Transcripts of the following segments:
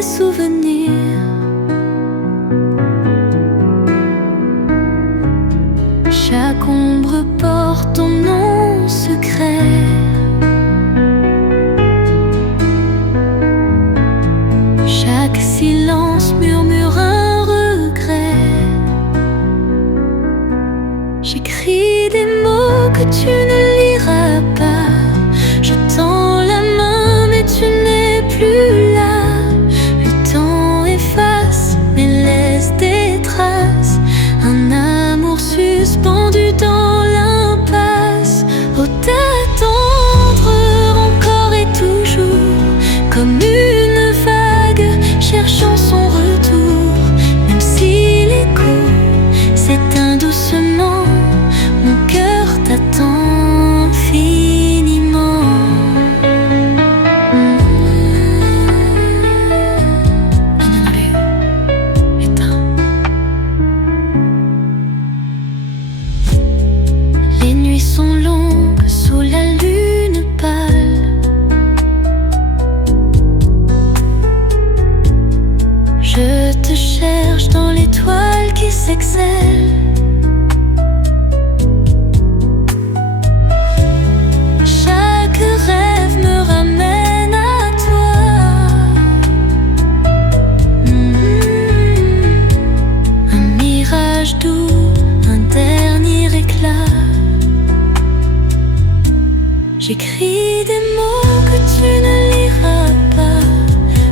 mes souvenirs. Chaque ombre porte ton nom secret. Chaque silence murmure un regret. J'écris des mots que tu ne liras pas. Je tends la main mais tu n'es plus là. Le temps efface mais laisse des traces. Un amour suspendu dans l'impasse. Oh, t'attendre encore et toujours, comme une vague cherchant son retour. Même si l'écho s'éteint doucement, mon cœur t'attend infiniment. Éteint. Les nuits sont longues sous la lune pâle. Je te cherche dans l'étoile qui s'excelle. Chaque rêve me ramène à toi. Un mirage doux, un dernier éclat. J'écris des mots que tu ne liras pas.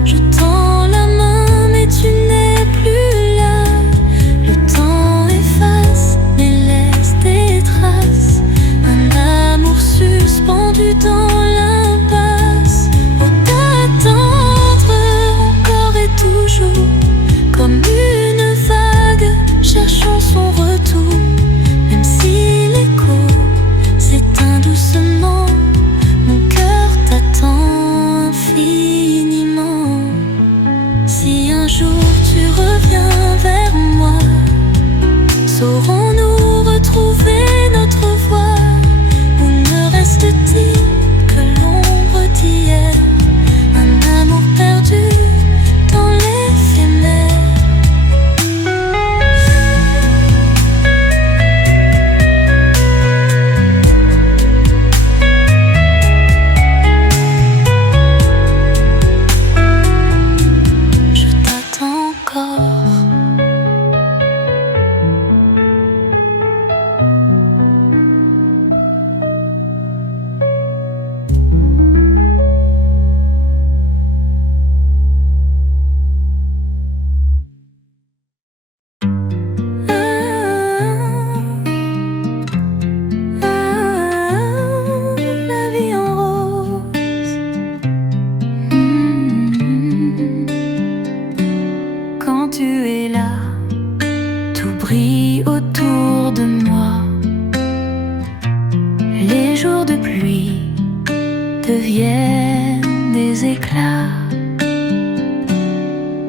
Je tends la main mais tu n'es plus là. Le temps efface mais laisse des traces. Un amour suspendu dans l'impasse. Oh, t'attendre encore et toujours, comme une vague cherchant son retour. Même si l'écho s'éteint doucement, mon cœur t'attend infiniment. Si un jour tu reviens vers moi, saurons-nous retrouver notre voie? Ou ne reste-t-il que l'ombre d'hier? Un amour perdu dans l'éphémère. Je t'attends encore. La vie en rose. Quand tu es là, tout brille autour de moi. Les jours de pluie deviennent des éclats.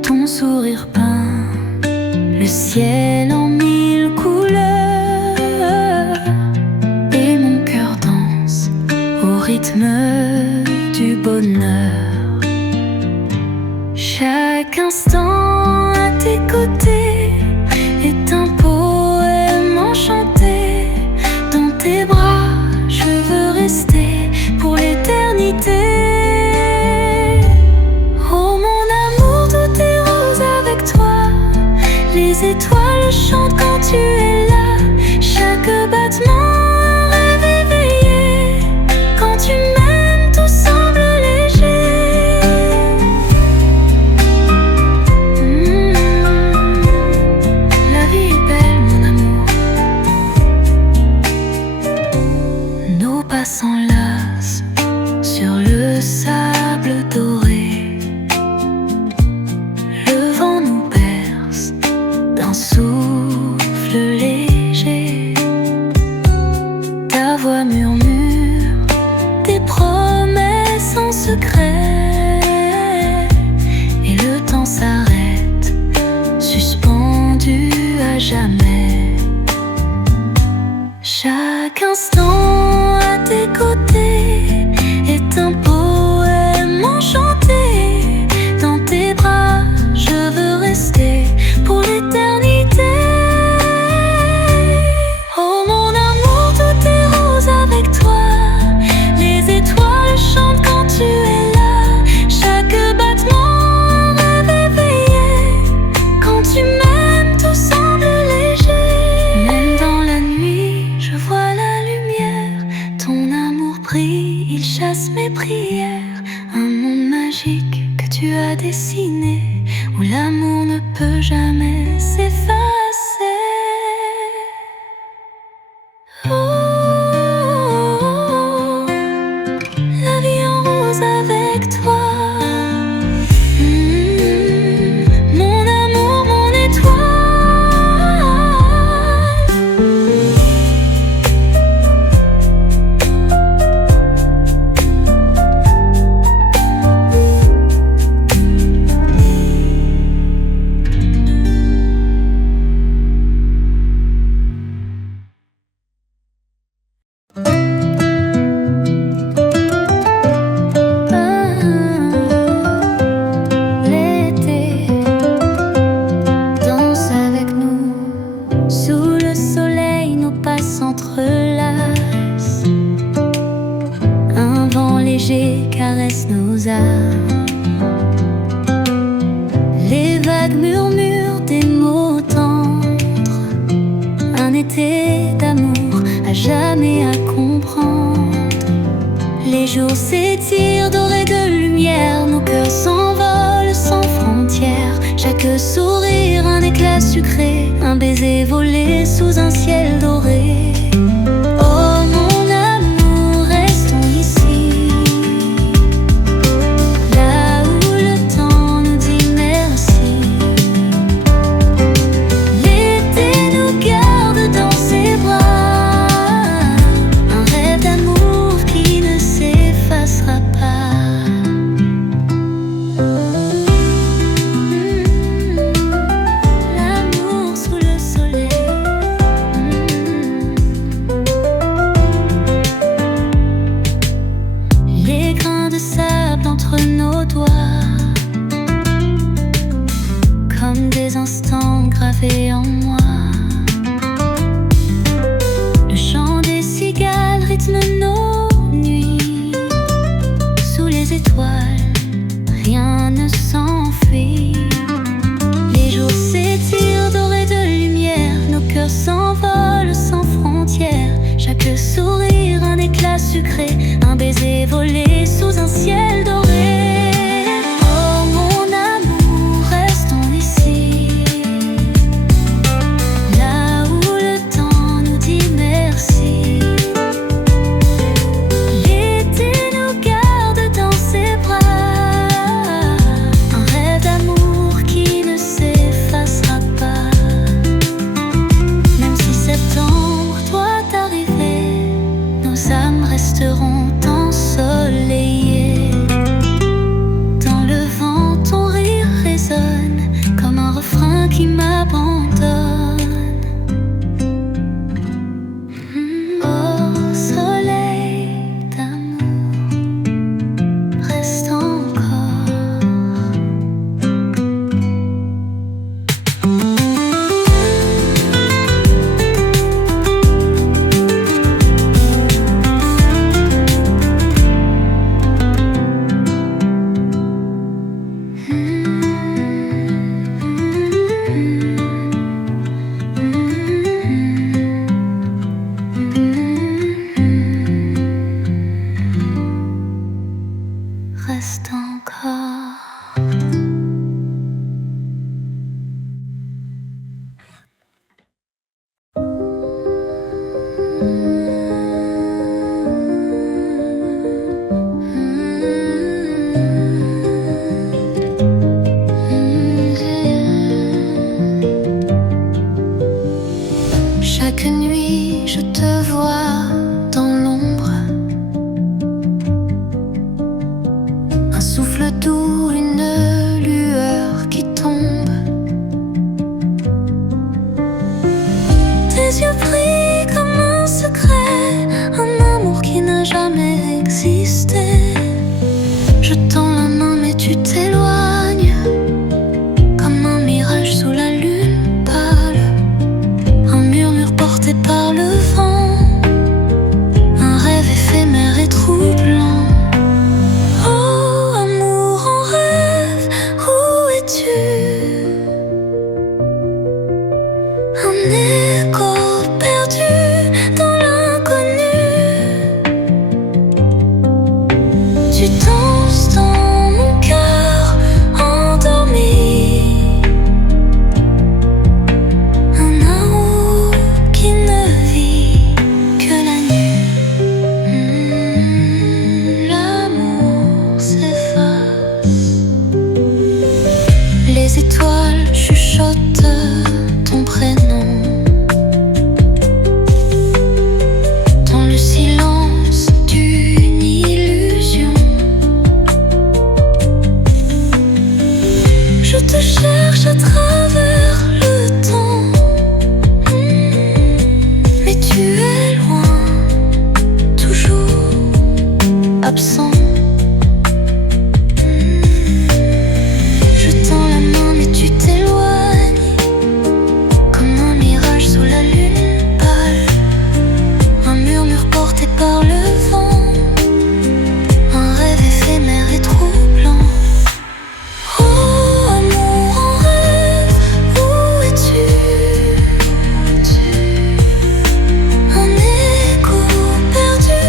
Ton sourire peint le ciel en mille couleurs. Et mon cœur danse au rythme du bonheur. Chaque instant à tes côtés est un poème enchanté. Dans tes bras, je veux rester pour l'éternité. Oh mon amour, tout est rose avec toi. Les étoiles chantent quand tu es là. Chaque battement un rêve éveillé. Quand tu m'aimes, tout semble léger. La vie est belle, mon amour. Nos pas s'enlacent sur le sable doré. Le vent nous berce d'un souffle léger. Ta voix murmure des promesses en secret. Et le temps s'arrête, suspendu à jamais. Chaque instant à tes côtés est un poème enchanté. Dans tes bras, brille, il chasse mes prières. Un monde magique que tu as dessiné, où l'amour ne peut jamais s'effacer. Oh, la vie en rose avec toi. Mon amour, mon étoile. Caresse nos âmes. Les vagues murmurent des mots tendres. Un été d'amour à jamais à comprendre. Les jours s'étirent dorés de lumière. Nos cœurs s'envolent sans frontières. Chaque sourire un éclat sucré. Un baiser volé sous un ciel doré. Comme des instants gravés en moi. Le chant des cigales rythme nos nuits. Sous les étoiles, rien ne s'enfuit. Les jours s'étirent dorés de lumière. Nos cœurs s'envolent sans frontières. Chaque sourire un éclat sucré. Un baiser volé sous un ciel doré. Resteront ensoleillés. Dans le vent, ton rire résonne comme un refrain qui m'abandonne. Oh, soleil d'amour, reste encore. Tu danses dans mon cœur endormi. Un amour qui ne vit que la nuit. L'amour s'efface. Les étoiles chuchotent ton prénom. Dans le silence d'une illusion, je te cherche à travers le temps. Mais tu es loin, toujours absent. Je tends la main mais tu t'éloignes, comme un mirage sous la lune pâle. Un murmure porté par le vent, un rêve éphémère et troublant. Oh amour en rêve, où es-tu? Un écho perdu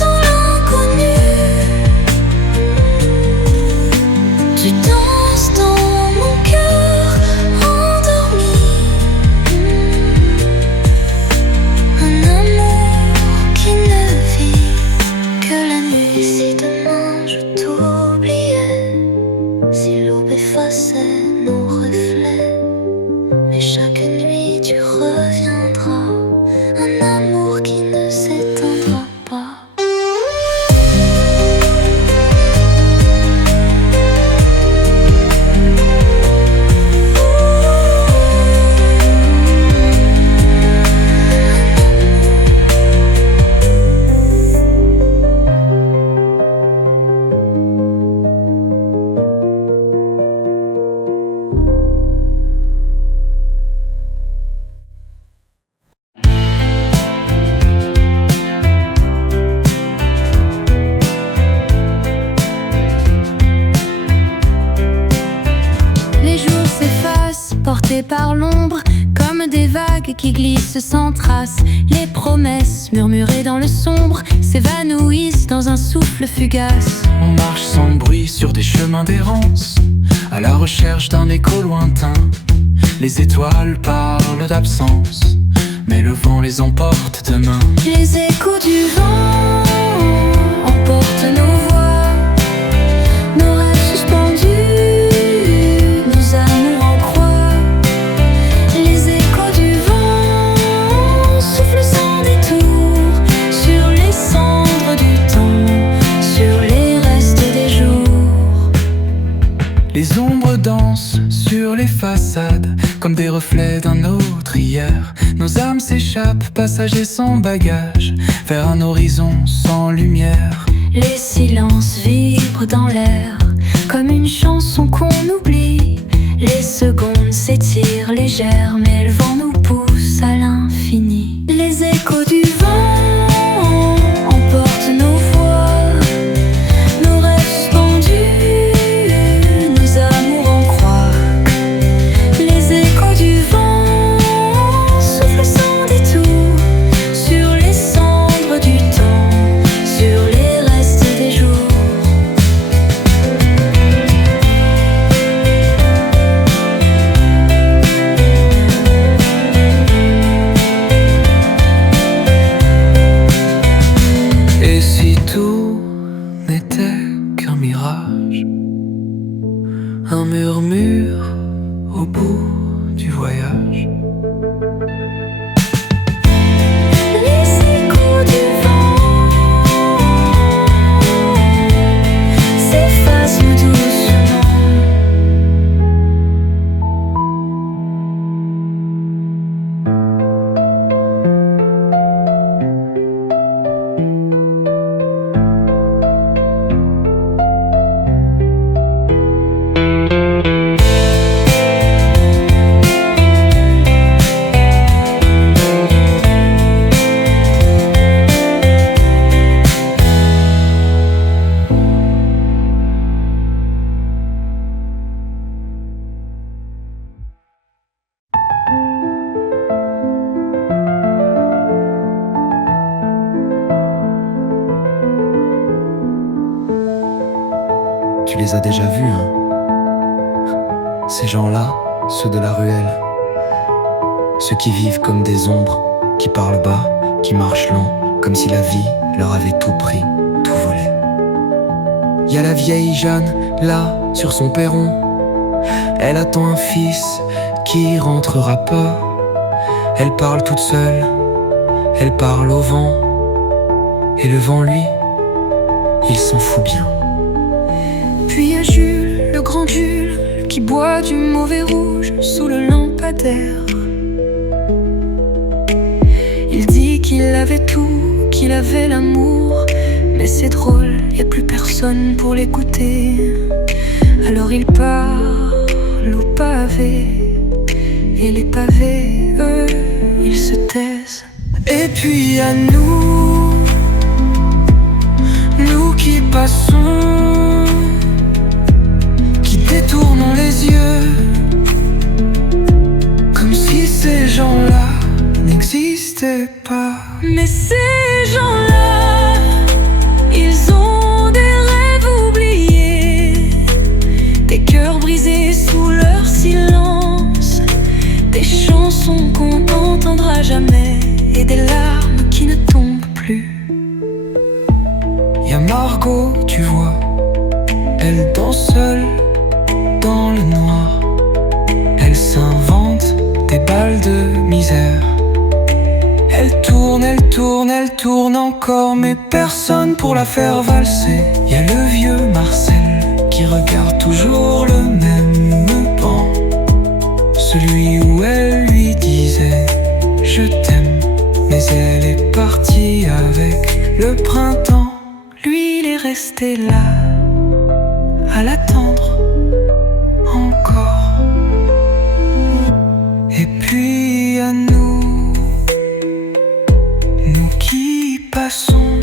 dans l'inconnu. Tu danses dans mon cœur endormi. Un amour qui ne vit que la nuit. Si demain je t'oubliais, si l'aube effaçait nos reflets, mais chaque nuit tu reviendras. Un amour qui ne s'éteindra pas. Les jours s'effacent, portés par l'ombre, comme des vagues qui glissent sans trace. Les promesses murmurées dans le sombre s'évanouissent dans un souffle fugace. On marche sans bruit sur des chemins d'errance, à la recherche d'un écho lointain. Les étoiles parlent d'absence, mais le vent les emporte demain. Les échos du vent emportent nos voix, nos rêves suspendus, nos amours en croix. Les échos du vent soufflent sans détour sur les cendres du temps, sur les restes des jours. Les ombres dansent sur les façades, comme des reflets d'un autre hier. Nos âmes s'échappent, passagers sans bagages, vers un horizon sans lumière. Les silences vibrent dans l'air, comme une chanson qu'on oublie. Les secondes s'étirent légères, mais le vent nous pousse à l'infini. Les échos du vent emportent nos voix, nos rêves suspendus, nos amours en croix. Les échos du vent soufflent sans détour sur les cendres du temps, sur les restes des jours. Tu les as déjà vus, hein? Ces gens-là, ceux de la ruelle. Ceux qui vivent comme des ombres, qui parlent bas, qui marchent lent, comme si la vie leur avait tout pris, tout volé. Y a la vieille Jeanne, là, sur son perron. Elle attend un fils qui rentrera pas. Elle parle toute seule, elle parle au vent. Et le vent, lui, il s'en fout bien. Puis y a Jules, le grand Jules, qui boit du mauvais rouge sous le lampadaire. Il dit qu'il avait tout, qu'il avait l'amour. Mais c'est drôle, y a plus personne pour l'écouter. Alors il parle au pavé, et les pavés, eux, ils se taisent. Et puis à nous, nous qui passons, qui détournons les yeux, comme si ces gens-là n'existaient pas. Mais ces gens-là, ils ont des rêves oubliés, des cœurs brisés sous leur silence, des chansons qu'on n'entendra jamais et des larmes qui ne tombent plus. Y'a Margot, tu vois, elle danse seule dans le noir. Elle s'invente des balles de misère. Elle tourne, elle tourne, elle tourne encore, mais personne pour la faire valser. Y'a le vieux Marcel qui regarde toujours le même banc, celui où elle lui disait je t'aime, mais elle est partie avec le printemps. Lui il est resté là, à l'attendre encore. Et puis à nous, nous qui passons,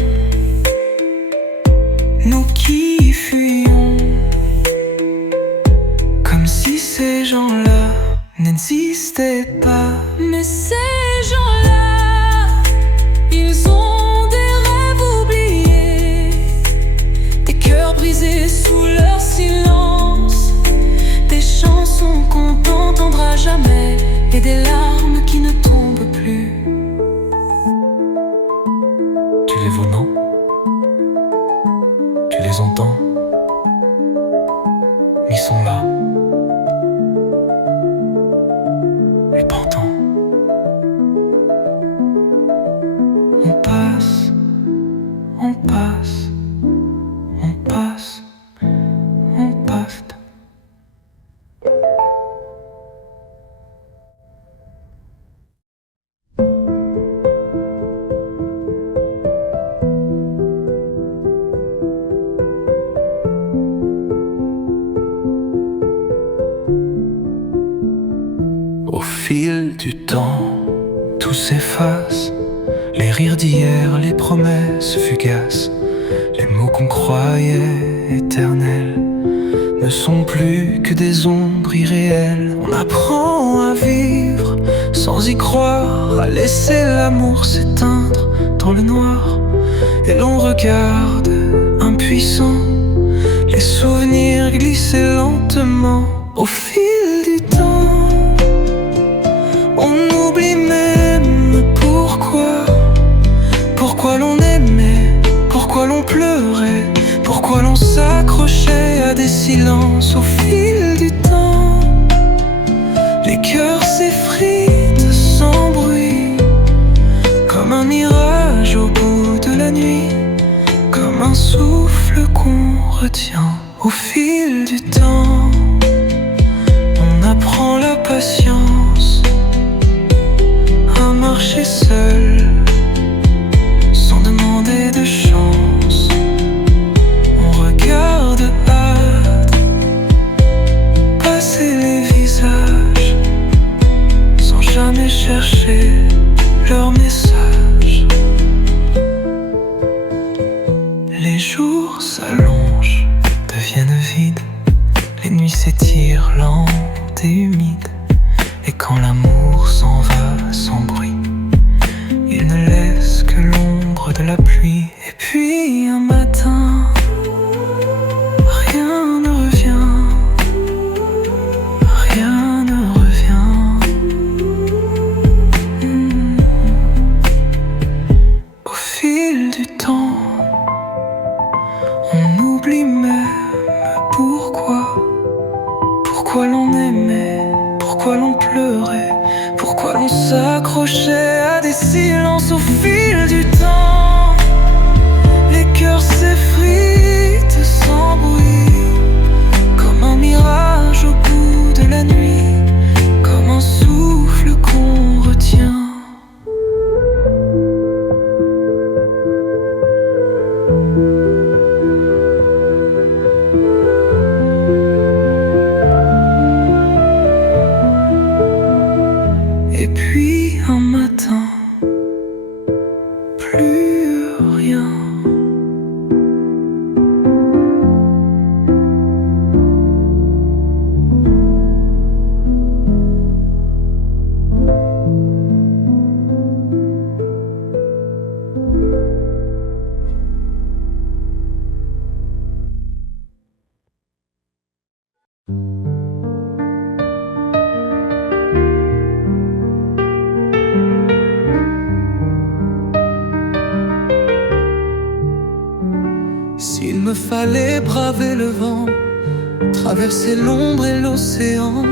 nous qui fuyons, comme si ces gens-là n'existaient pas. Mais ces gens-là, ils ont des rêves oubliés, des cœurs brisés sous leur silence, des chansons qu'on n'entendra jamais et des larmes qui ne tombent plus. Tu les vois, non? Tu les entends? Ils sont là. Et pourtant, On passe, on passe, on passe, on passe. Au fil du temps, tout s'efface. Les rires d'hier, les promesses fugaces, les mots qu'on croyait éternels ne sont plus que des ombres irréelles. On apprend à vivre sans y croire, à laisser l'amour s'éteindre dans le noir. Et l'on regarde, impuissant, les souvenirs glisser lentement. Au fil du temps, on oublie même pourquoi l'on aimait, pourquoi l'on pleurait, pourquoi l'on s'accrochait à des silences. Au fil du temps, les cœurs s'effritent sans bruit, comme un mirage au bout de la nuit, comme un souffle qu'on retient. Au fil du temps, on apprend la patience, à marcher seul, sans demander de chance. On regarde hâte passer les visages, sans jamais chercher leur message. Les jours s'allongent, deviennent vides, les nuits s'étirent lentes et humides. Et quand l'amour s'en va sans bruit, il ne laisse que l'ombre de la pluie. Et puis un matin, rien oublie même pourquoi l'on aimait, pourquoi l'on pleurait, pourquoi l'on s'accrochait à des silences au fil du temps. Les cœurs s'effritent sans bruit, comme un mirage au bout de la nuit, comme un souffle qu'on retient. Et puis un matin, plus rien. S'il me fallait braver le vent, traverser l'ombre et l'océan,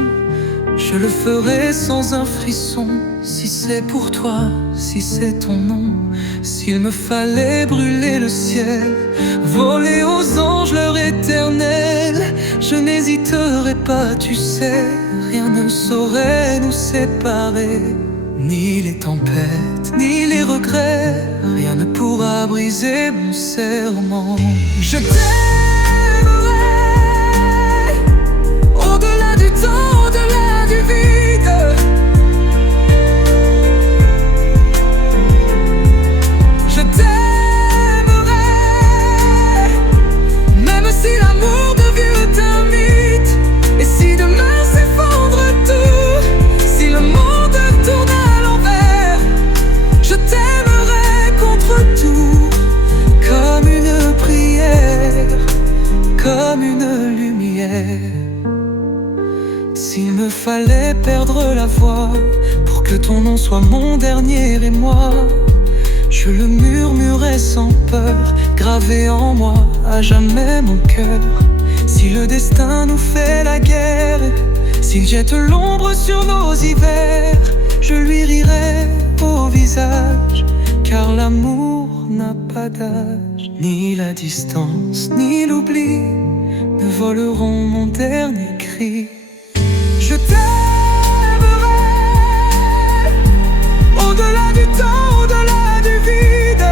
je le ferais sans un frisson. Si c'est pour toi, si c'est ton nom. S'il me fallait brûler le ciel, voler aux anges l'heure éternelle, je n'hésiterais pas, tu sais. Rien ne saurait nous séparer, ni les tempêtes, ni les regrets. Rien ne pourra briser mon serment. Je t'aimerai au-delà du temps, au-delà du vide. Je t'aimerai même si l'amour devient un mythe, et si demain s'effondre tout, si le monde tourne à l'envers. Je t'aimerai contre tout, comme une prière, comme une lumière. S'il me fallait perdre la voix pour que ton nom soit mon dernier émoi, je le murmurais sans peur, gravé en moi à jamais mon cœur. Si le destin nous fait la guerre, s'il jette l'ombre sur nos hivers, je lui rirai au visage, car l'amour n'a pas d'âge. Ni la distance, ni l'oubli ne voleront mon dernier cri. Je t'aimerai au-delà du temps, au-delà du vide.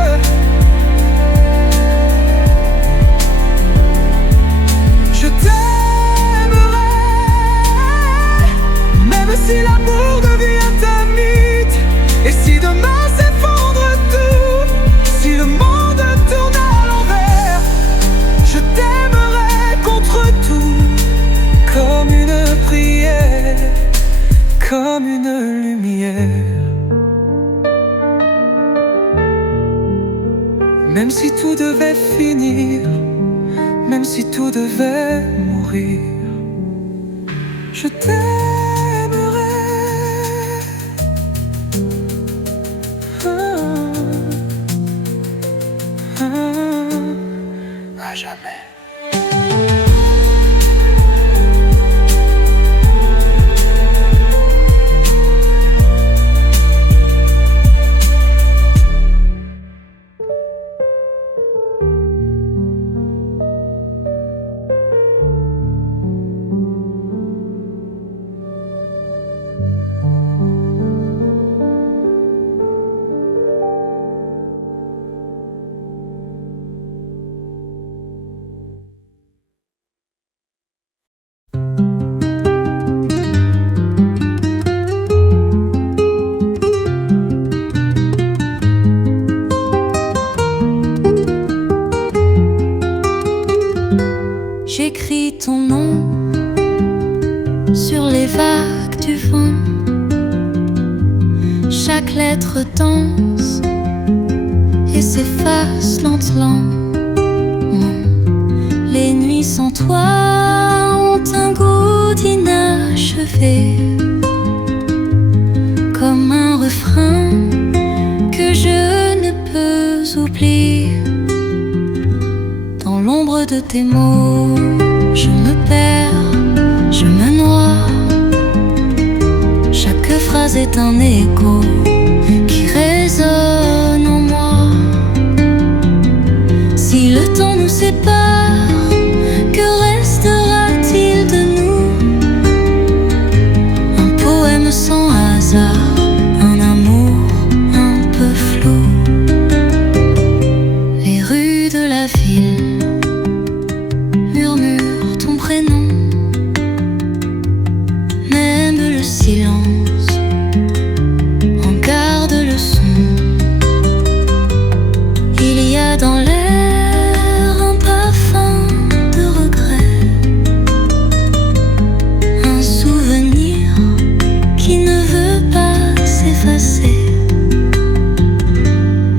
Je t'aimerai même si l'amour devient un mythe, et si demain s'effondre tout, si le monde tourne à l'envers. Je t'aimerai contre tout, comme une prière, comme une lumière. Même si tout devait finir, même si tout devait mourir, je t'aimerai à jamais. J'écris ton nom sur les vagues du vent. Chaque lettre danse et s'efface lentement. Les nuits sans toi ont un goût d'inachevé, comme un refrain que je ne peux oublier. Dans Dans l'ombre de tes mots, je me perds, je me noie. Chaque phrase est un écho qui résonne en moi. Si le temps nous sépare, que restera-t-il de nous? Un poème sans hasard, un amour un peu flou. Les rues de la ville murmurent ton prénom. Même le silence en garde le son. Il y a dans l'air un parfum de regret, un souvenir qui ne veut pas s'effacer.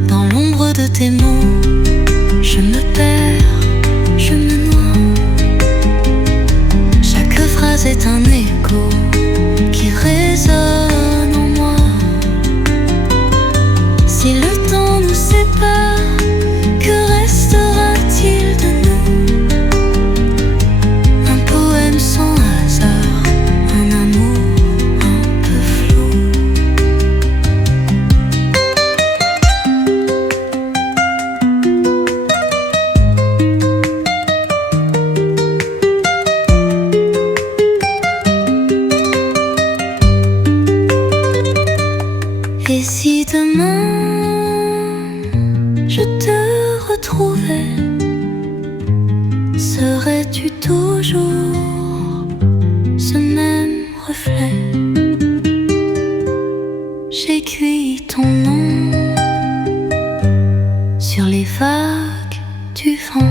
Dans l'ombre de tes mots, je me perds, je me noie. Chaque phrase est un écho qui résonne en moi. Si le temps nous sépare, que restera-t-il de nous? Un poème sans hasard, un amour un peu flou. Et si demain je te retrouvais, serais-tu toujours ce même reflet? J'écris ton nom sur les vagues du vent.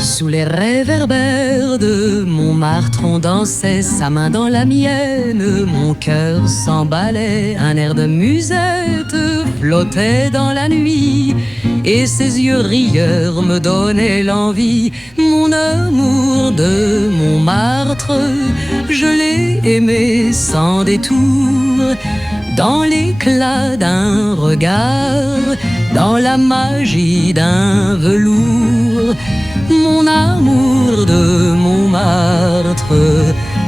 Sous les réverbères de Montmartre, on dansait, sa main dans la mienne. Mon cœur s'emballait, un air de musette flottait dans la nuit. Et ses yeux rieurs me donnaient l'envie. Mon amour de Montmartre, je l'ai aimé sans détour. Dans l'éclat d'un regard, dans la magie d'un velours. Mon amour de Montmartre,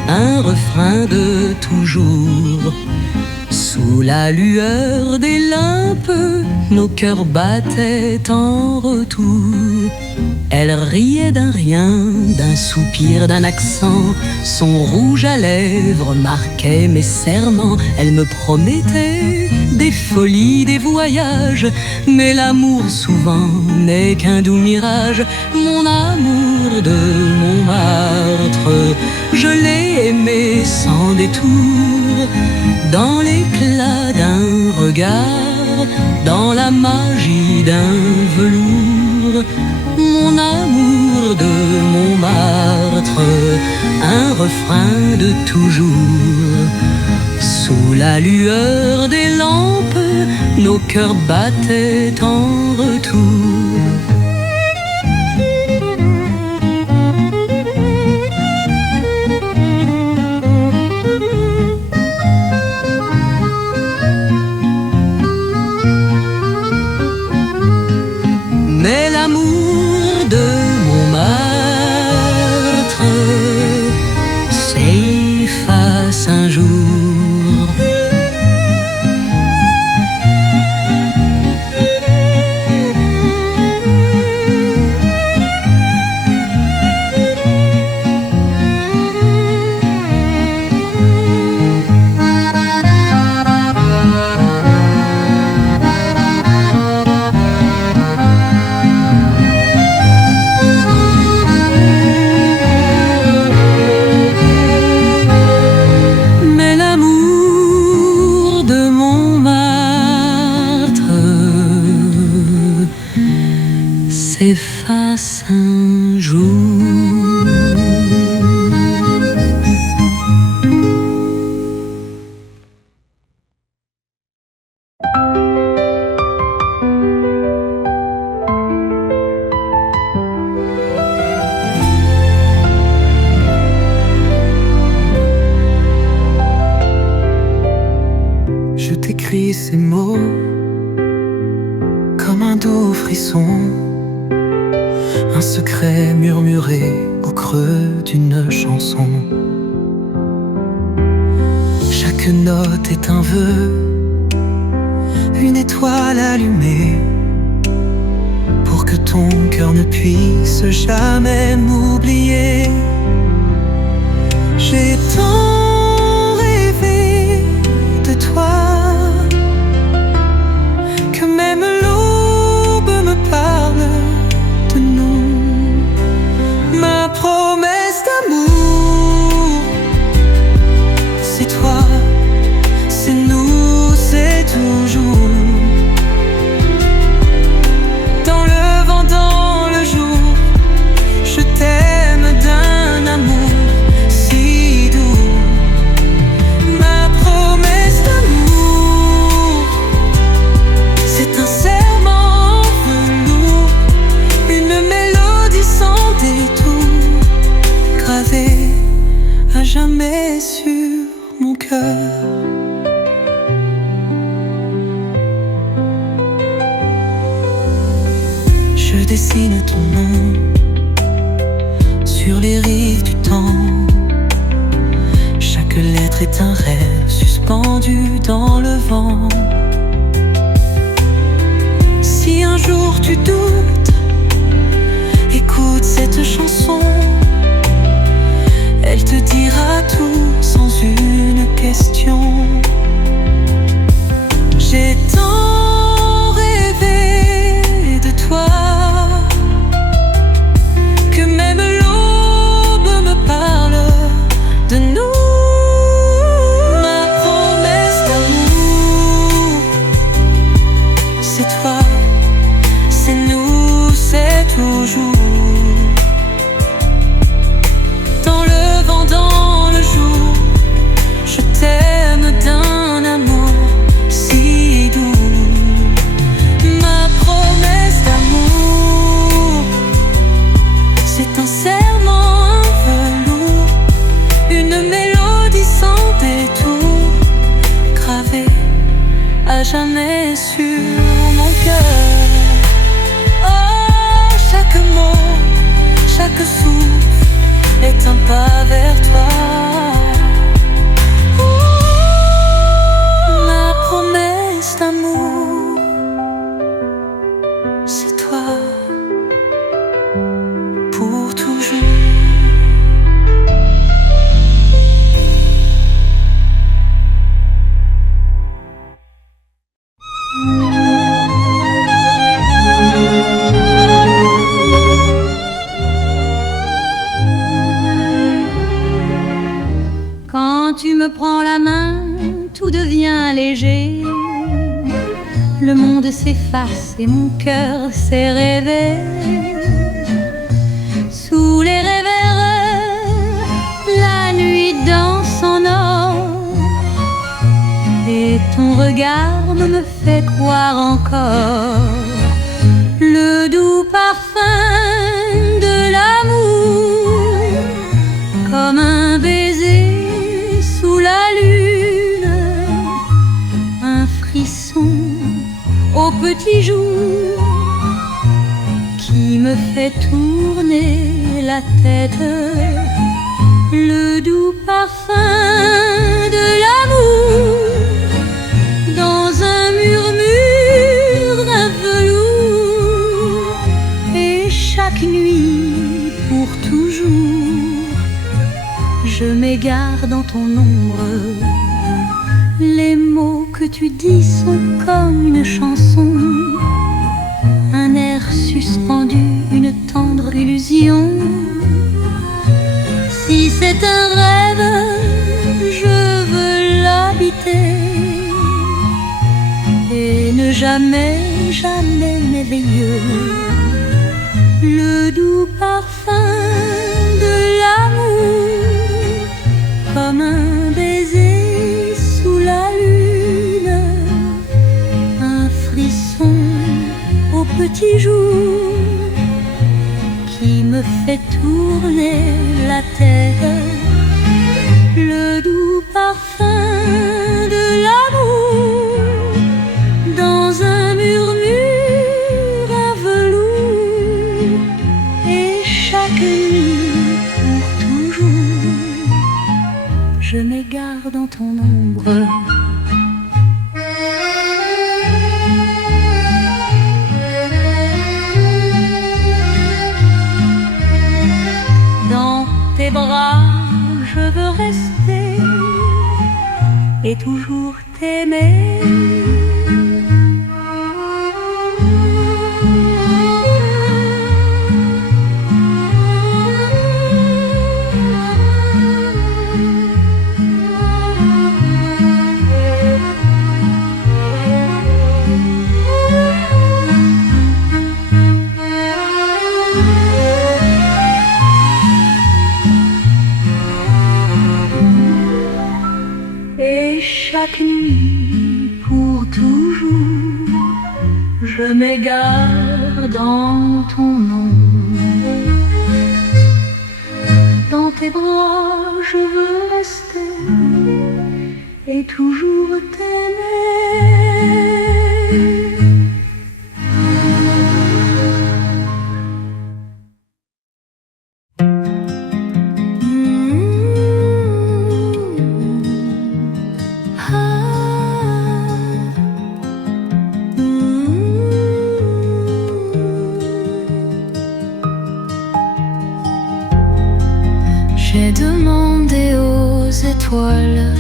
un refrain de toujours. Sous la lueur des lampes, nos cœurs battaient en retour. Elle riait d'un rien, d'un soupir, d'un accent. Son rouge à lèvres marquait mes serments. Elle me promettait des folies, des voyages. Mais l'amour souvent n'est qu'un doux mirage. Mon amour de Montmartre, je l'ai aimé sans détour. Dans l'éclat d'un regard, dans la magie d'un velours. Mon amour de Montmartre, un refrain de toujours. Sous la lueur des lampes, nos cœurs battaient en retour. Mais l'amour de Montmartre s'efface un jour. t'écris ces mots comme un doux frisson, un secret murmuré au creux d'une chanson. Chaque note est un vœu, une étoile allumée, pour que ton cœur ne puisse jamais m'oublier. J'ai tant rêvé de toi que même l'aube me parle de nous. Ma promesse d'amour, c'est toi, c'est nous, c'est toujours. Dans le vent, dans le jour, je t'aime d'un amour si doux. Ma promesse d'amour, c'est un serment en velours, une mélodie sans détour, gravée à jamais sur mon cœur. Je dessine ton nom sur les rives du temps. Chaque lettre est un rêve suspendu dans le vent. Si un jour tu doutes, écoute cette chanson. Elle te dira tout sans une question. J'ai tant rêvé de toi que même l'aube me parle de nous. Ma promesse d'amour, c'est toi, c'est nous, c'est toujours. Dans le vent, dans le jour, je t'aime d'un amour si doux. Ma promesse d'amour, c'est un serment, un velours, une mélodie sans détour, gravée à jamais sur mon cœur. Oh, chaque mot, chaque souffle est un pas vers toi. Ma promesse d'amour, c'est toi pour toujours. Quand tu me prends la main, tout devient léger. Le monde s'efface et mon cœur s'est rêvé. Sous les réverbères, la nuit danse en or. Et ton regard me fait croire encore le doux parfum de l'amour, comme un baiser sous la lune, un frisson au petit jour qui me fait tourner la tête, le doux parfum de l'amour dans un murmure d'un velours. Et chaque nuit pour toujours, je m'égare dans ton ombre. Les mots que tu dis sont comme une chanson, un air suspendu, une tendre illusion. Si c'est un rêve, je veux l'habiter et ne jamais, jamais m'éveiller. Le doux parfum de l'amour, comme un baiser sous la lune, un frisson au petit jour qui me fait tourner la tête, le doux parfum de l'amour et toujours t'aimer. Et chaque nuit, pour toujours, je m'égare dans ton nom. Dans tes bras, je veux rester et toujours t'aimer. J'ai demandé aux étoiles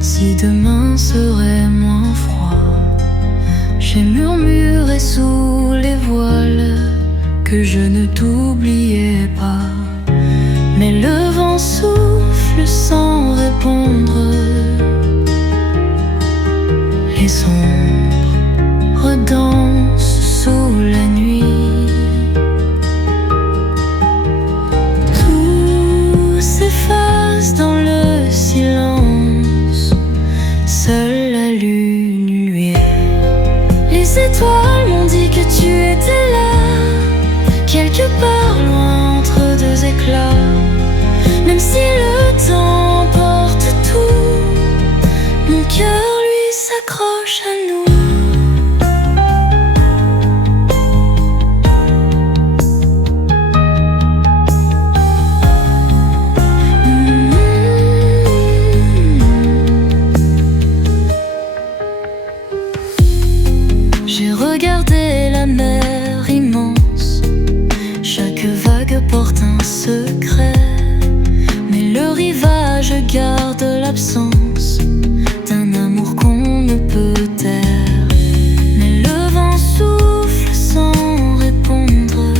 si demain serait moins froid. J'ai murmuré sous les voiles que je ne t'oubliais pas. Mais le vent souffle sans répondre. Les ombres dansent sous la nuit. S'efface dans le silence, seule la lune lui est. Les étoiles m'ont dit que tu étais là, quelque part loin entre deux éclats. Même si le temps porte tout, mon cœur lui s'accroche à nous. J'ai regardé la mer immense, chaque vague porte un secret. Mais le rivage garde l'absence d'un amour qu'on ne peut taire. Mais le vent souffle sans répondre.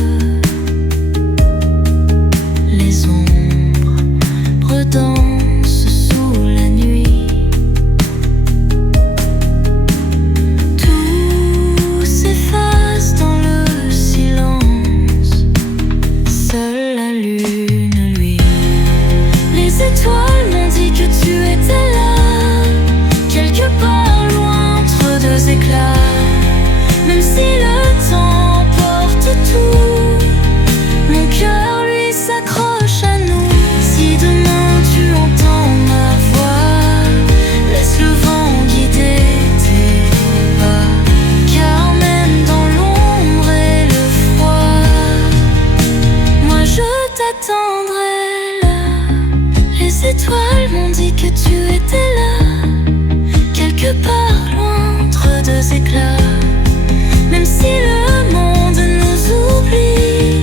Les ombres dansent sous la nuit. Tout s'efface dans le silence, seule la lune lui. Les étoiles m'ont dit que tu étais là, quelque part loin entre deux éclats. Même si le temps porte tout, mon cœur lui s'accroche à nous. Si demain tu entends ma voix, laisse le vent guider tes pas. Car même dans l'ombre et le froid, moi je t'attendrai là. Les étoiles m'ont dit que tu étais là, quelque part loin entre deux éclats. Même si le monde nous oublie,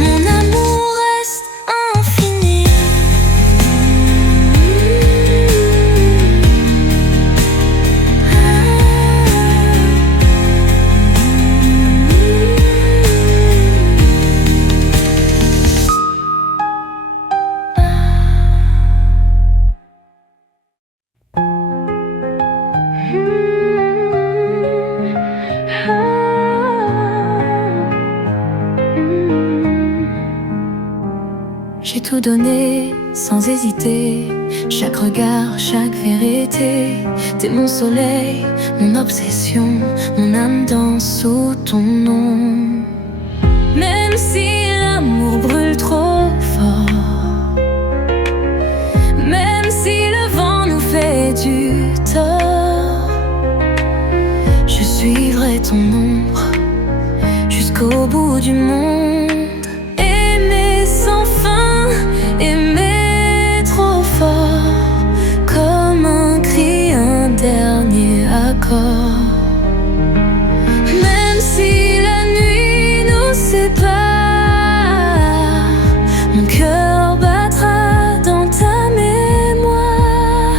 mon amour reste infini. J'ai tout donné sans hésiter, chaque regard, chaque vérité. T'es mon soleil, mon obsession, mon âme danse sous ton nom. Même si l'amour brûle trop fort, même si le vent nous fait du tort, je suivrai ton ombre jusqu'au bout du monde. Aimer sans fin, aimer trop fort, comme un cri, un dernier accord. Même si la nuit nous sépare, mon cœur battra dans ta mémoire.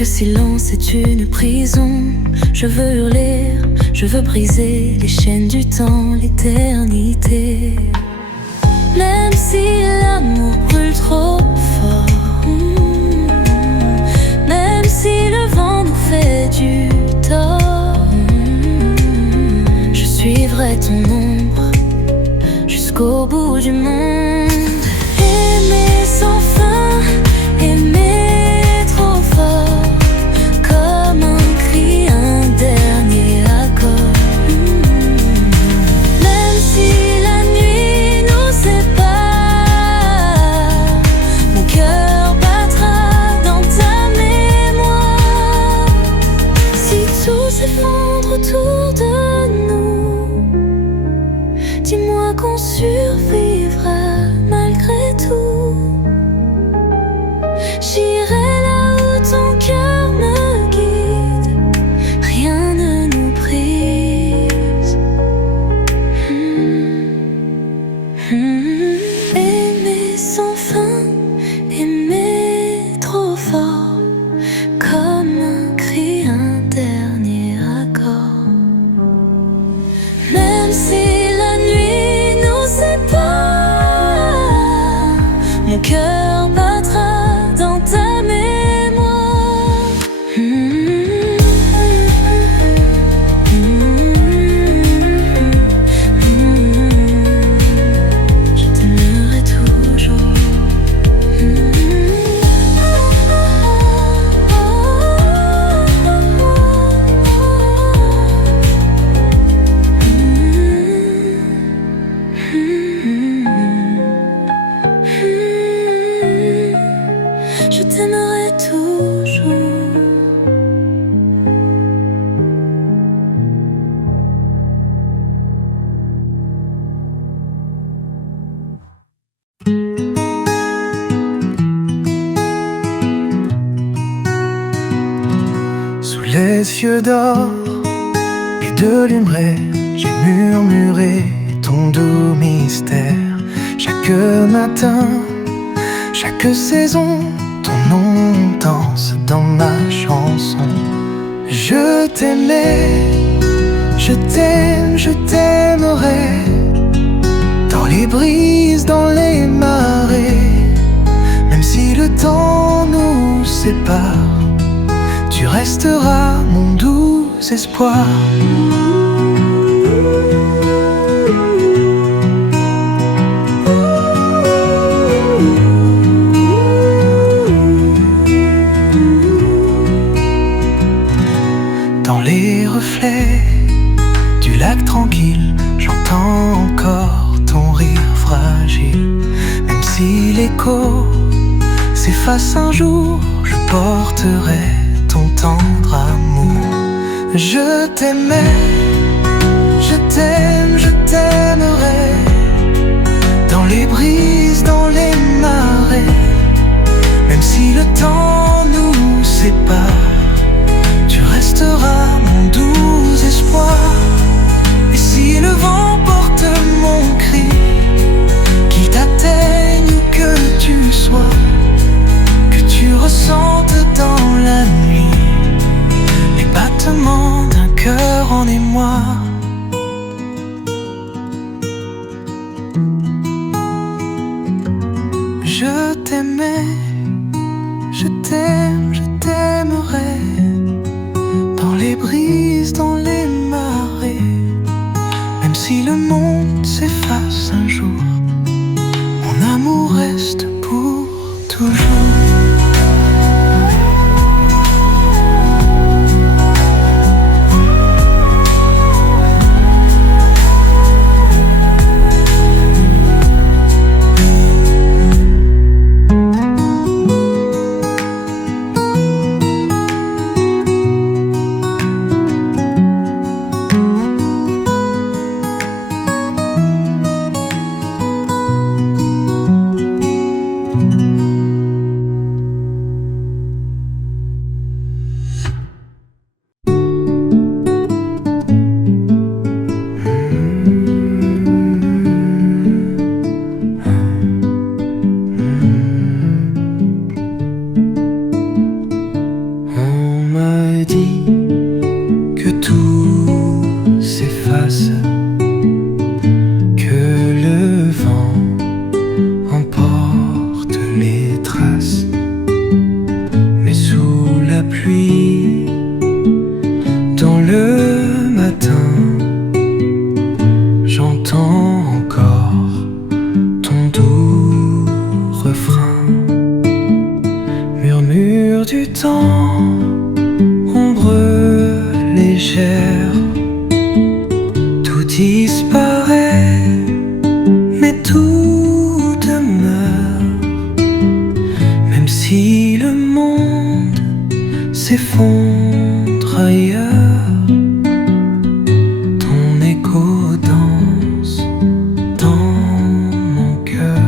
Chaque silence est une prison. Je veux hurler, je veux briser les chaînes du temps, l'éternité. Même si l'amour brûle trop fort, même si le vent nous fait du tort, je suivrai ton ombre jusqu'au bout du monde. Aimer sans fin, aimer trop fort, comme un cri, un dernier accord. Même si la nuit nous sépare, mon cœur battra dans ta mémoire. Si tout s'effondre autour de nous, dis-moi qu'on survivra malgré tout. J'irai là où ton cœur me guide, rien ne nous brise. Aimer sans fin, aimer trop fort, comme un cri, un dernier accord. Même si la nuit nous sépare, mon cœur battra dans ta mémoire. Je t'aimerai toujours. Je t'aimerai toujours. Sous les cieux d'or et de limeré, j'ai murmuré ton doux mystère. Chaque matin, chaque saison, ton nom danse dans ma chanson. Je t'aimais, je t'aime, je t'aimerai. Dans les brises, dans les marées, même si le temps nous sépare, tu resteras mon doux espoir. Dans les reflets du lac tranquille, j'entends encore ton rire fragile. Même si l'écho s'efface un jour, je porterai ton tendre amour. Je t'aimais, je t'aime, je t'aimerai. Dans les brises, dans les marées, même si le temps nous sépare, tu resteras mon doux espoir. Et si le vent porte mon cri, qu'il t'atteigne où que tu sois, que tu ressentes dans la nuit les battements d'un cœur en émoi. Je t'aimais, je t'aime, je t'aimerai. Dans les brises, dans les marées, même si le monde s'efface un jour, mon amour reste pour toujours. J'entends encore ton doux refrain, murmure du temps, ombre légère. Tout disparaît, mais tout demeure. Même si le monde s'effondre ailleurs, ton écho danse dans mon cœur.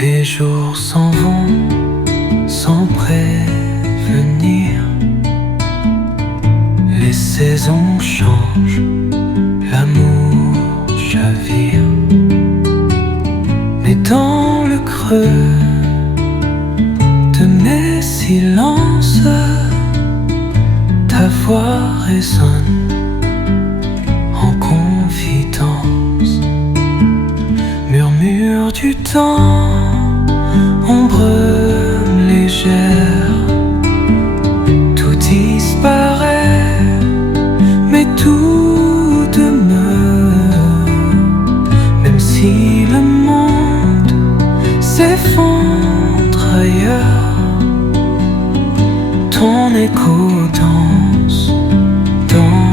Les jours s'en vont sans prévenir. Les saisons changent, l'amour chavire. Mais dans le creux de mes silences, ta voix résonne en confidence. Murmure du temps, ombre légère. Tout disparaît, mais tout demeure. Même si le monde s'effondre ailleurs, ton écho danse dans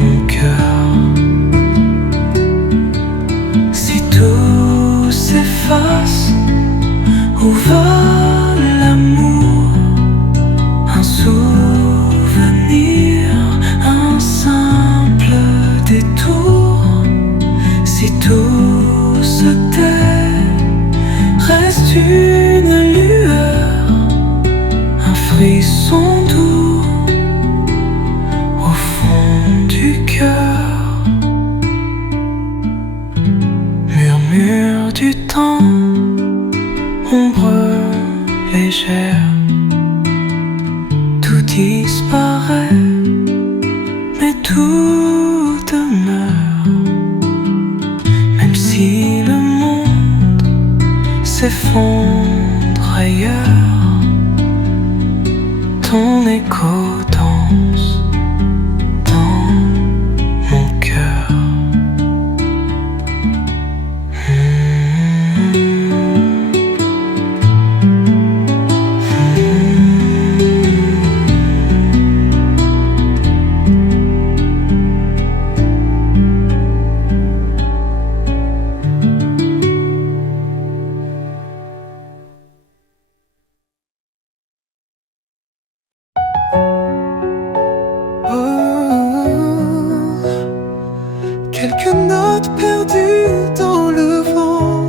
mon cœur. Si tout s'efface, où va l'amour? Un souvenir, un simple détour. Si tout se tait, reste une lueur, un frisson doux au fond du cœur. Murmure du temps, ombre légère. Tout disparaît, mais tout demeure. Même si le monde s'effondre ailleurs, ton écho danse dans mon cœur. Quelques notes perdues dans le vent.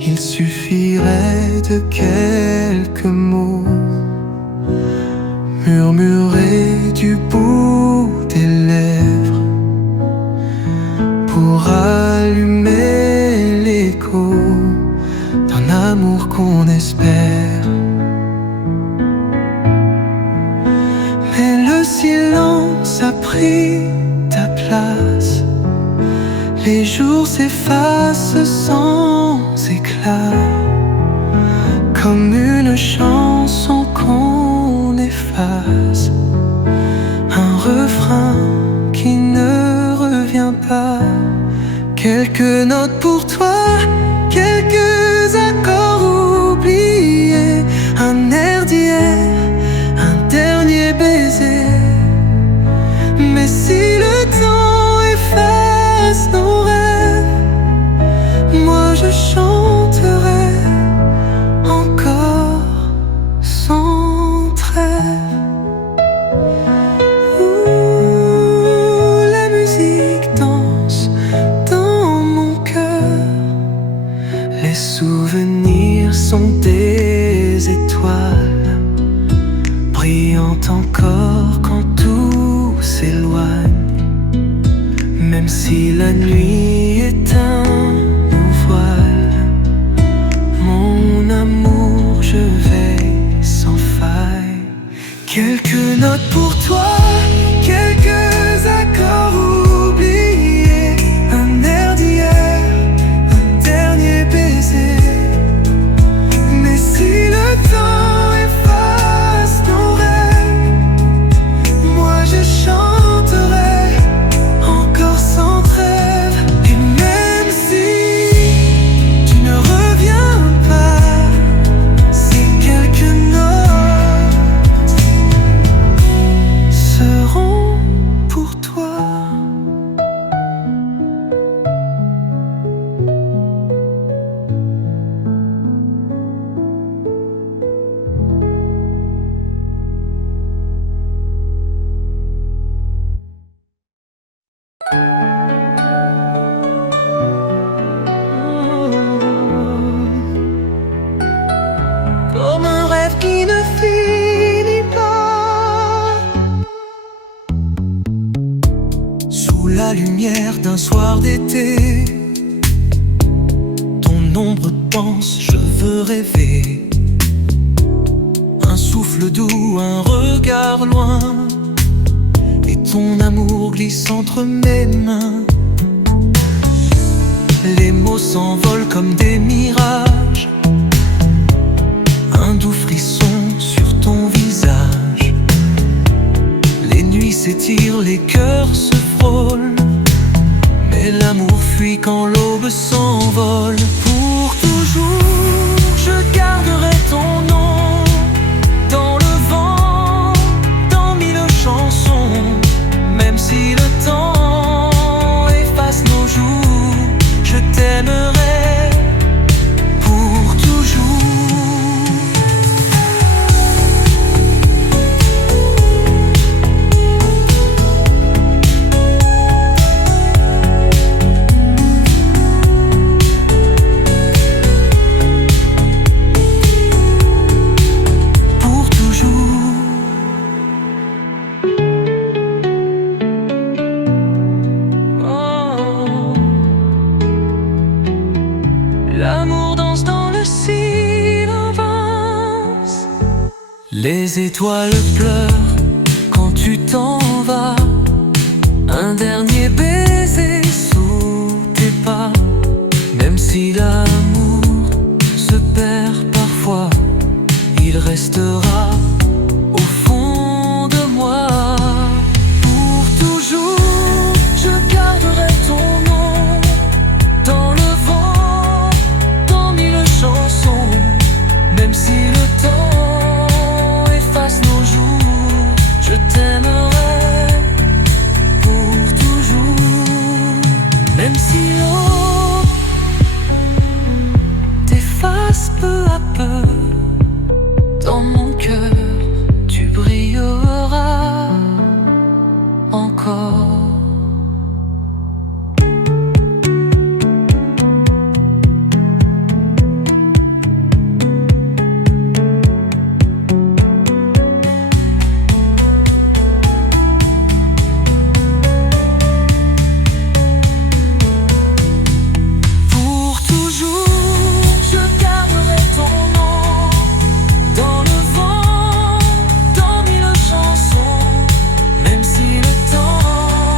Il suffirait de quelques mots murmurés du bout des lèvres pour allumer l'écho d'un amour qu'on espère. Mais le silence a pris ta place. Les jours s'effacent sans éclat, comme une chanson qu'on efface, un refrain qui ne revient pas. Quelques notes pour toi, quelques accords oubliés, un air d'hier, un dernier baiser. Mais si le temps efface nos rêves, moi je chanterai encore sans trêve. Ouh, la musique danse dans mon cœur. Les souvenirs sont des étoiles, brillant encore quand tout s'éloigne. Même si la nuit éteint nos voiles, mon amour, je veille sans faille. Quelques notes pour toi, quelques accords oubliés, d'un soir d'été. Ton ombre pense, je veux rêver. Un souffle doux, un regard loin, et ton amour glisse entre mes mains. Les mots s'envolent comme des mirages, un doux frisson sur ton visage. Les nuits s'étirent, les cœurs se frôlent, mais l'amour fuit quand l'aube s'envole. Pour toujours, je garderai ton nom dans le vent, dans mille chansons. Même si le temps efface nos jours, je t'aimerai pour toujours. L'amour danse dans le silence. Les étoiles pleurent quand tu t'en vas. Un dernier baiser sous tes pas. Même si l'amour se perd parfois, il restera au fond de moi. Pour toujours, je garderai ton nom dans le vent, dans mille chansons. Même si le temps efface nos jours, je t'aimerai pour toujours. Même si l'eau t'efface peu à peu, dans mon cœur tu brilleras encore. Pour toujours, je garderai ton nom dans le vent, dans mille chansons. Même si le temps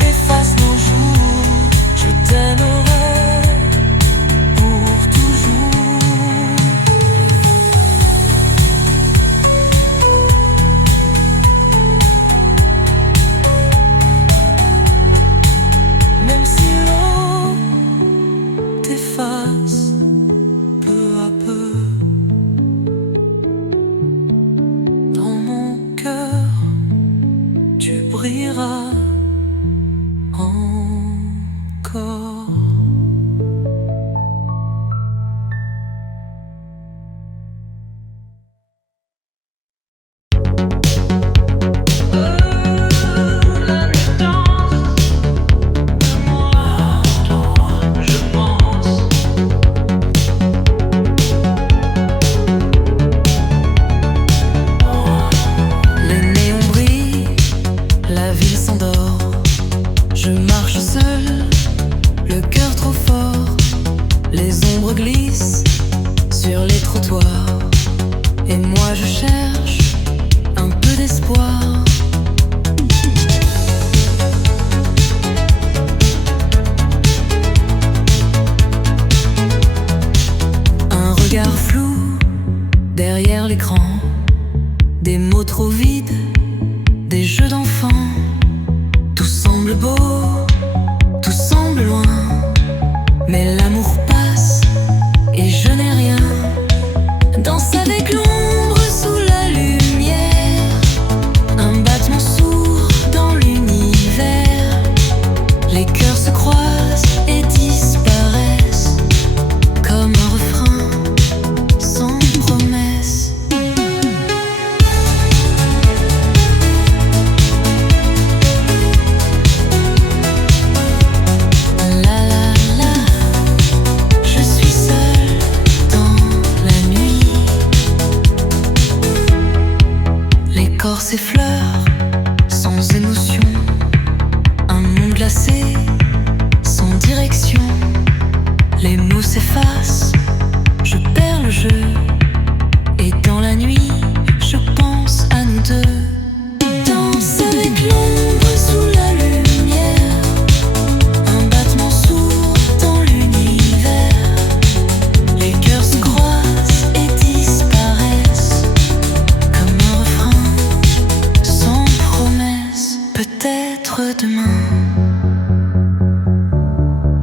efface nos jours, je t'aimerai pour toujours. Même si l'eau t'efface peu à peu, dans mon cœur tu brilleras encore. La nuit danse de moi, je pense. Les néons brillent, la ville s'endort. Je marche seul, le cœur trop fort. Les ombres glissent sur les trottoirs, et moi je cherche un peu d'espoir. Un regard flou derrière l'écran, des mots trop vides, des jeux d'enfants. Tout semble beau, tout semble loin, mais l'amour passe et je n'ai rien. Danse avec l'ombre sous la lumière, un battement sourd dans l'univers. Les cœurs se croisent et disparaissent comme un refrain sans promesse. La la la, je suis seule dans la nuit. Les corps s'effleurent sans émotion, un monde glacé s'efface, je perds le jeu. Et dans la nuit, je pense à nous deux. Danse avec l'ombre sous la lumière, un battement sourd dans l'univers. Les cœurs se croisent et disparaissent comme un refrain sans promesse. Peut-être demain,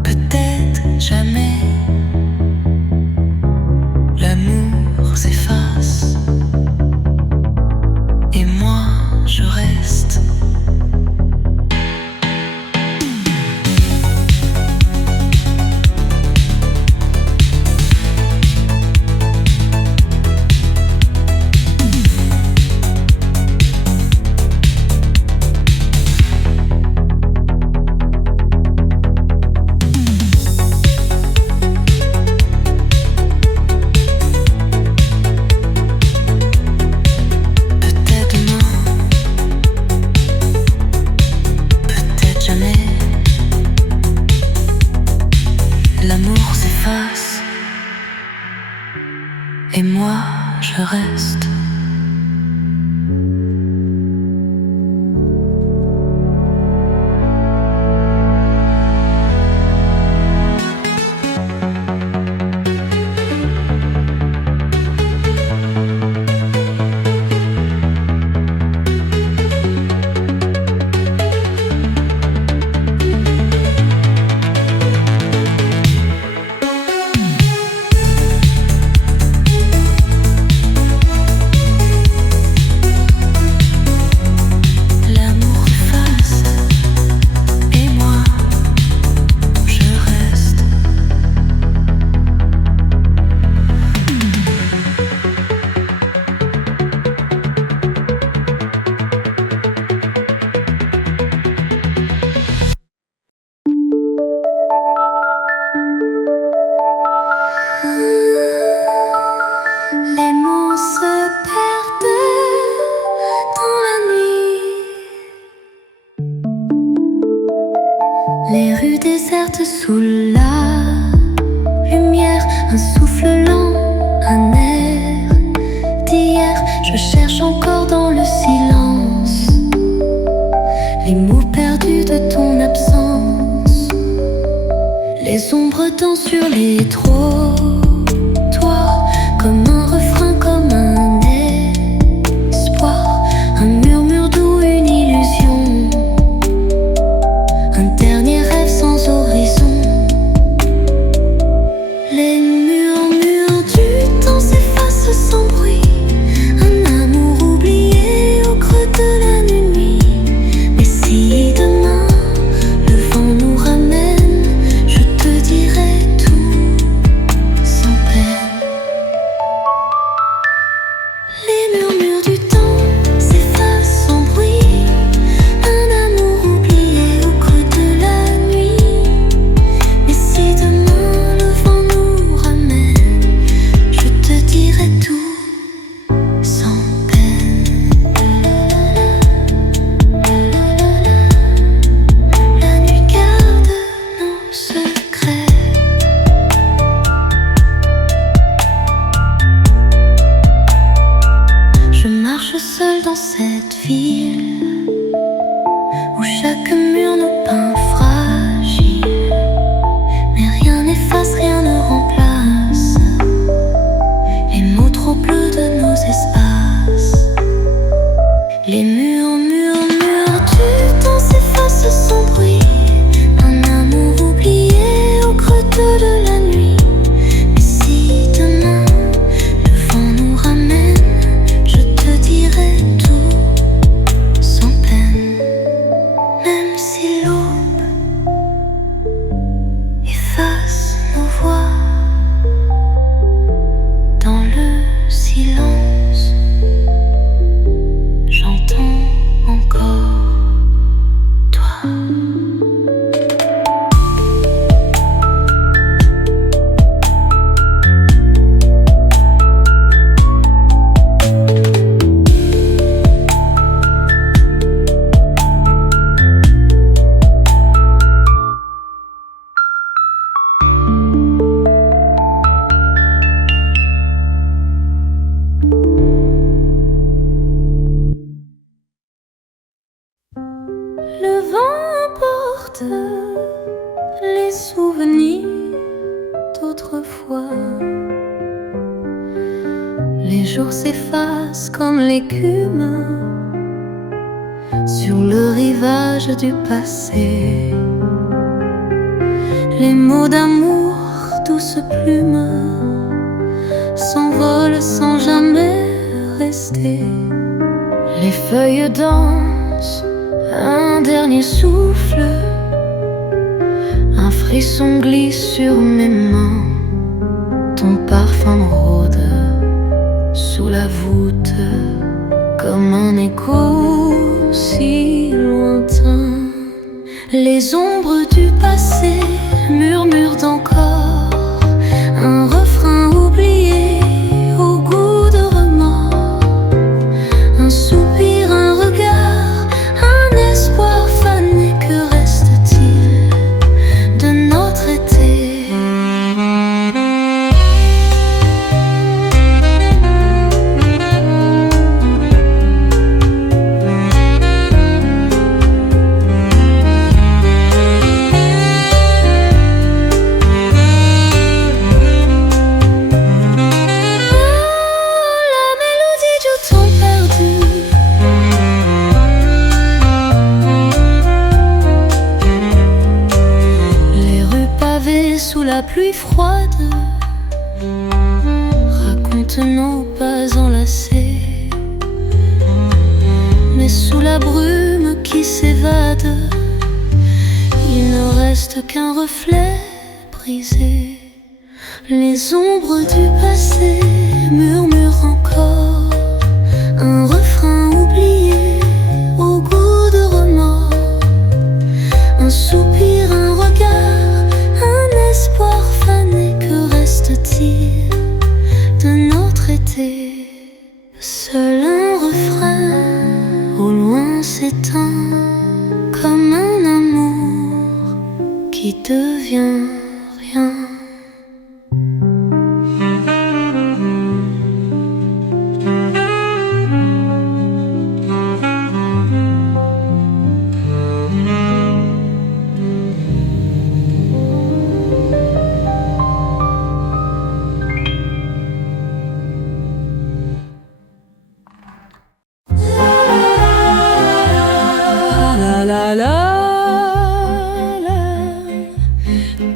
peut-être jamais. L'amour s'efface et moi je reste. Peut-être demain, peut-être jamais. L'amour s'efface et moi je reste. L'amour s'efface et moi je reste. Les mots se perdent dans la nuit. Les rues désertes sous la lumière, un souffle lent, un air d'hier. Je cherche encore dans le silence les mots perdus de ton absence. Les ombres dansent sur les trottoirs comme un refrain, comme un espoir, un murmure doux, une illusion, un dernier rêve sans horizon. Les murmures du temps s'effacent sans bruit, un amour oublié au creux de la nuit. Mais si demain le vent nous ramène, je te dirai tout. souvenirs d'autrefois. Les jours s'effacent comme l'écume sur le rivage du passé. Les mots d'amour, douces plumes, s'envolent sans jamais rester. Les feuilles dansent, un dernier souffle, un frisson glisse sur mes mains. Ton parfum rôde sous la voûte comme un écho si lointain. Les ombres du passé murmurent encore un refrain oublié au goût de remords. Un soupir, un regard, un espoir fané. Que reste-t-il de notre été? Sous la pluie froide, raconte nos pas enlacés. Mais sous la brume qui s'évade, il ne reste qu'un reflet brisé. Les ombres du passé murmurent encore un refrain oublié au goût de remords. Un soupir, un regard, un espoir fané. Que reste-t-il de notre été? Seul un refrain au loin s'éteint comme un amour qui devient rien.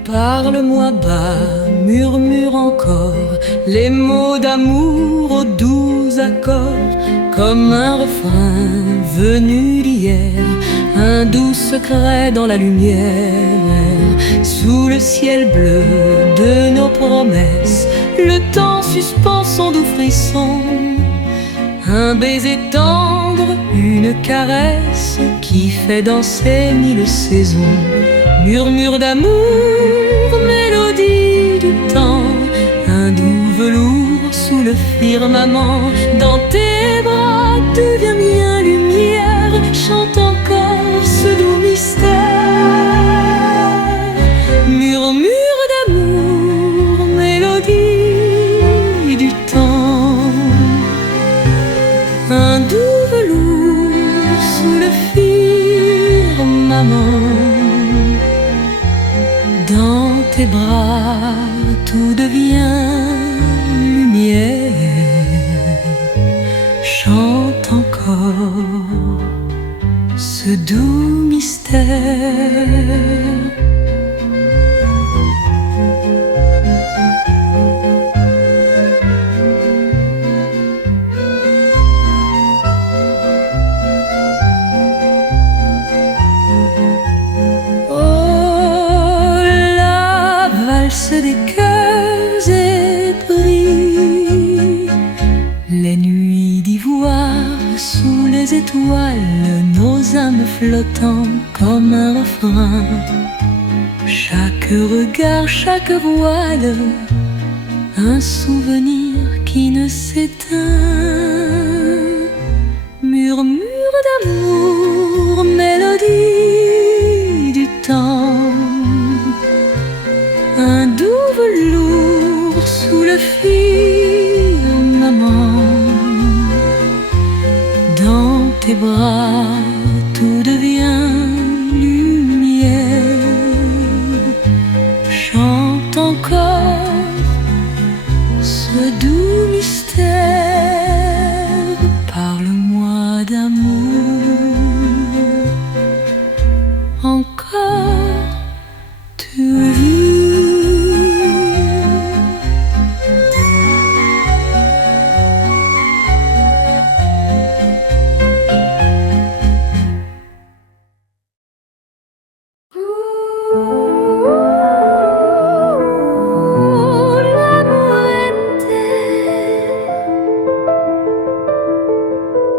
Parle-moi bas, murmure encore les mots d'amour aux doux accords, comme un refrain venu d'hier, un doux secret dans la lumière. Sous le ciel bleu de nos promesses, le temps suspend son doux frisson. Un baiser tendre, une caresse qui fait danser mille saisons. Murmure d'amour, mélodie du temps, un doux velours sous le firmament. Dans tes bras devient bien lumière, chante encore ce doux mystère. Murmure d'amour, mélodie du temps, un doux velours sous le firmament. Dans tes bras, tout devient lumière. Chante encore ce doux mystère. Des cœurs épris, les nuits d'ivoire sous les étoiles, nos âmes flottant comme un refrain. Chaque regard, chaque voile, un souvenir qui ne s'éteint. Murmure d'amour, mélodie du temps, un doux velours sous le firmament. Dans tes bras, tout devient lumière. chante encore ce doux mystère. Parle-moi d'amour, encore toujours.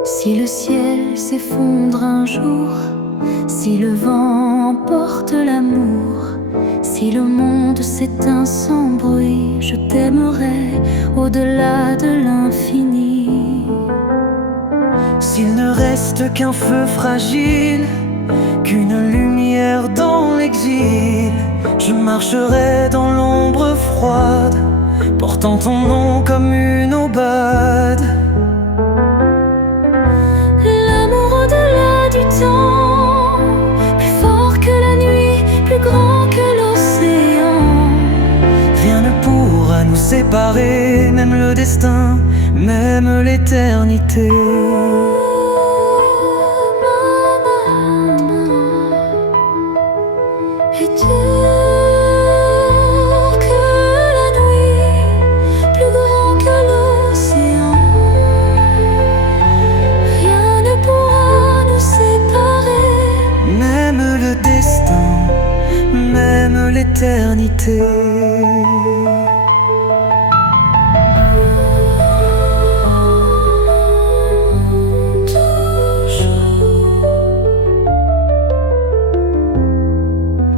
Si le ciel s'effondre un jour, si le vent emporte l'amour, si le monde s'éteint sans bruit, je t'aimerai au-delà de l'infini. S'il ne reste qu'un feu fragile, qu'une lumière dans l'exil, je marcherai dans l'ombre froide, portant ton nom comme une aubade. L'amour au-delà du temps, plus fort que la nuit, plus grand que l'océan. Rien ne pourra nous séparer, même le destin, même l'éternité. Et dur que la nuit, plus grand que l'océan. Rien ne pourra nous séparer, Même le destin, même l'éternité.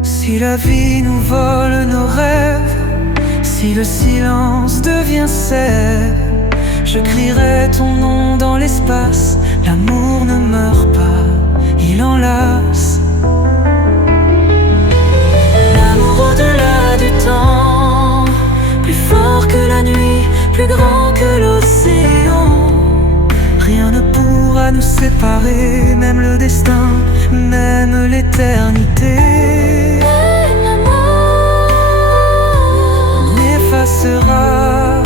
Si la vie nous vole nos rêves, si le silence devient sève, je crierai ton nom dans l'espace. L'amour ne meurt pas, il enlace. L'amour au-delà du temps, plus fort que la nuit, plus grand que l'océan. Rien ne pourra nous séparer, même le destin, même l'éternité. N'effacera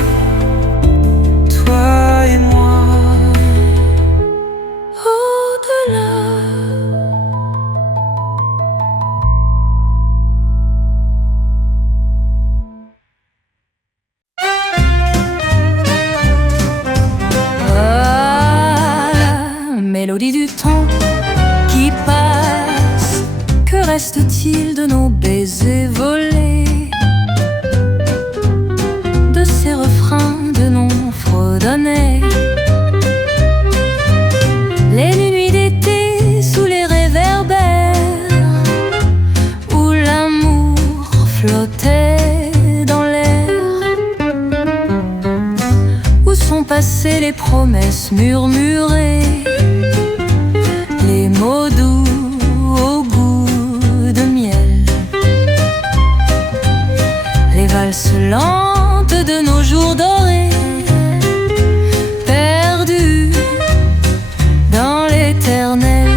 toi et moi. au-delà. Mélodie du temps qui passe, que reste-t-il de nos baisers volés, de ces refrains de noms fredonnés, les nuits d'été sous les réverbères, où l'amour flottait dans l'air, où sont passées les promesses murmurées, les mots doux au goût de miel, les valses lentes de nos jours dorés, perdus dans l'éternel.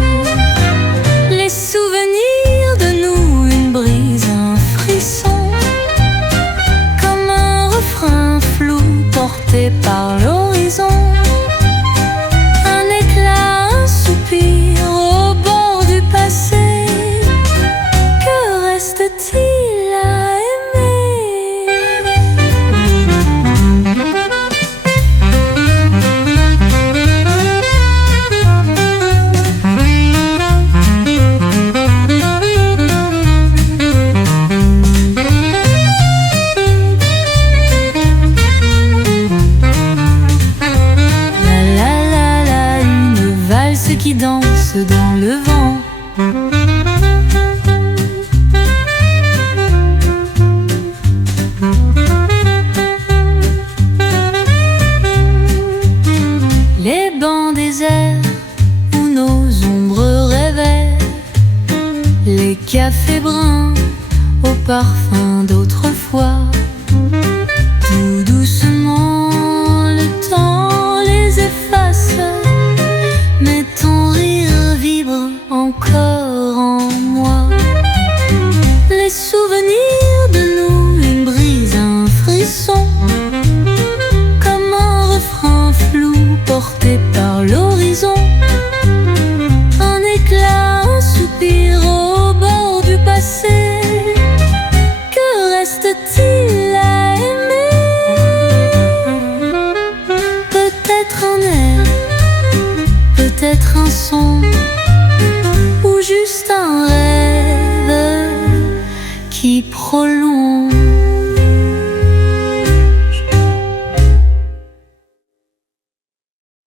Les souvenirs de nous, une brise, un frisson, comme un refrain flou porté par l'horizon. Un éclat, un soupir au bord du passé. Que reste-t-il à qui danse dans le vent. Les bancs déserts où nos ombres rêvaient, les cafés bruns au parfum d'autrefois. Tout doucement le temps les efface, mais ton rire vibre encore en moi. Les souvenirs de nous, une brise trop long.